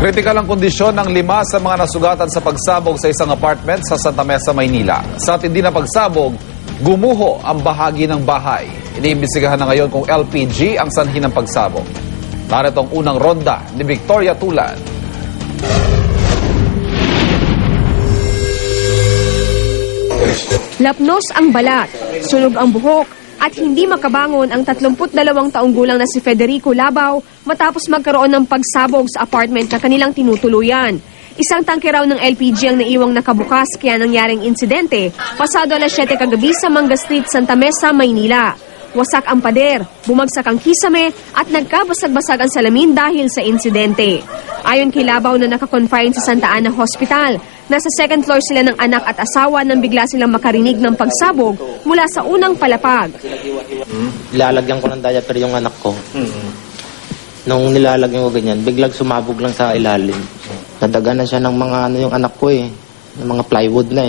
Kritikal ang kondisyon ng 5 sa mga nasugatan sa pagsabog sa isang apartment sa Santa Mesa, Maynila. Sa tindi na pagsabog, gumuho ang bahagi ng bahay. Iniimbestigahan na ngayon kung LPG ang sanhi ng pagsabog. Narito ang unang ronda ni Victoria Tulad. Lapnos ang balat, sunog ang buhok, at hindi makabangon ang 32 taong gulang na si Federico Labaw matapos magkaroon ng pagsabog sa apartment na kanilang tinutuluyan. Isang tangke raw ng LPG ang naiwang nakabukas kaya nangyaring insidente pasado alas 7 kagabi sa Manga Street, Santa Mesa, Maynila. Wasak ang pader, bumagsak ang kisame at nagkabasag-basag ang salamin dahil sa insidente. Ayon kay Labaw na nakakonfine sa Santa Ana Hospital, nasa second floor sila ng anak at asawa nang bigla silang makarinig ng pagsabog mula sa unang palapag. Nilalagyan ko ng diaper yung anak ko. Nung nilalagyan ko ganyan, biglang sumabog lang sa ilalim. Nadaga na siya ng mga yung anak ko ng mga plywood na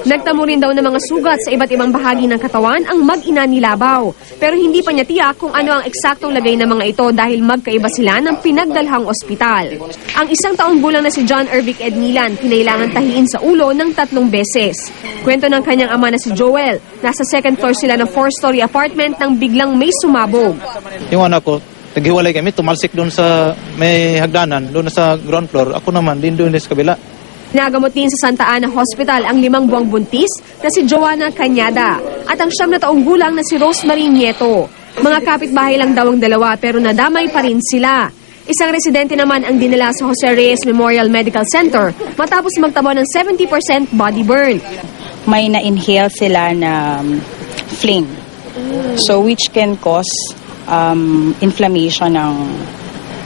Nagtamo rin daw ng mga sugat sa iba't ibang bahagi ng katawan ang mag-ina ni Labaw. Pero hindi pa niya tiyak kung ano ang eksaktong lagay ng mga ito dahil magkaiba sila ng pinagdalhang ospital. Ang 1 taong gulang na si John Ervic Ednilan kinailangan tahiin sa ulo ng 3 beses. Kwento ng kanyang ama na si Joel, nasa second floor sila ng 4-story apartment nang biglang may sumabog. Yung anak ko, naghiwalay kami, tumalsik doon sa may hagdanan, doon sa ground floor. Ako naman, din doon sa kabila. Nagamot din sa Santa Ana Hospital ang 5 buwang buntis na si Joanna Cañada at ang 9 taong gulang na si Rosemary Nieto. Mga kapitbahay lang daw ang dalawa pero nadamay pa rin sila. Isang residente naman ang dinala sa Jose Reyes Memorial Medical Center matapos magtamo ng 70% body burn. May na-inhale sila na flame, so which can cause inflammation ng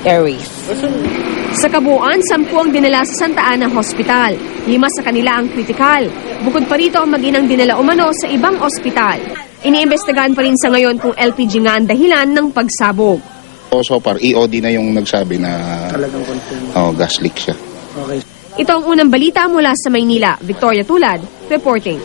airways. Sa kabuuan, 10 ang dinala sa Santa Ana Hospital. 5 sa kanila ang kritikal. Bukod pa rito ang mag-inang dinala umano sa ibang ospital. Iniimbestigahan pa rin sa ngayon kung LPG nga ang dahilan ng pagsabog. So far, EOD na yung nagsabi na gas leak siya. Ito ang unang balita mula sa Maynila. Victoria Tulad, reporting.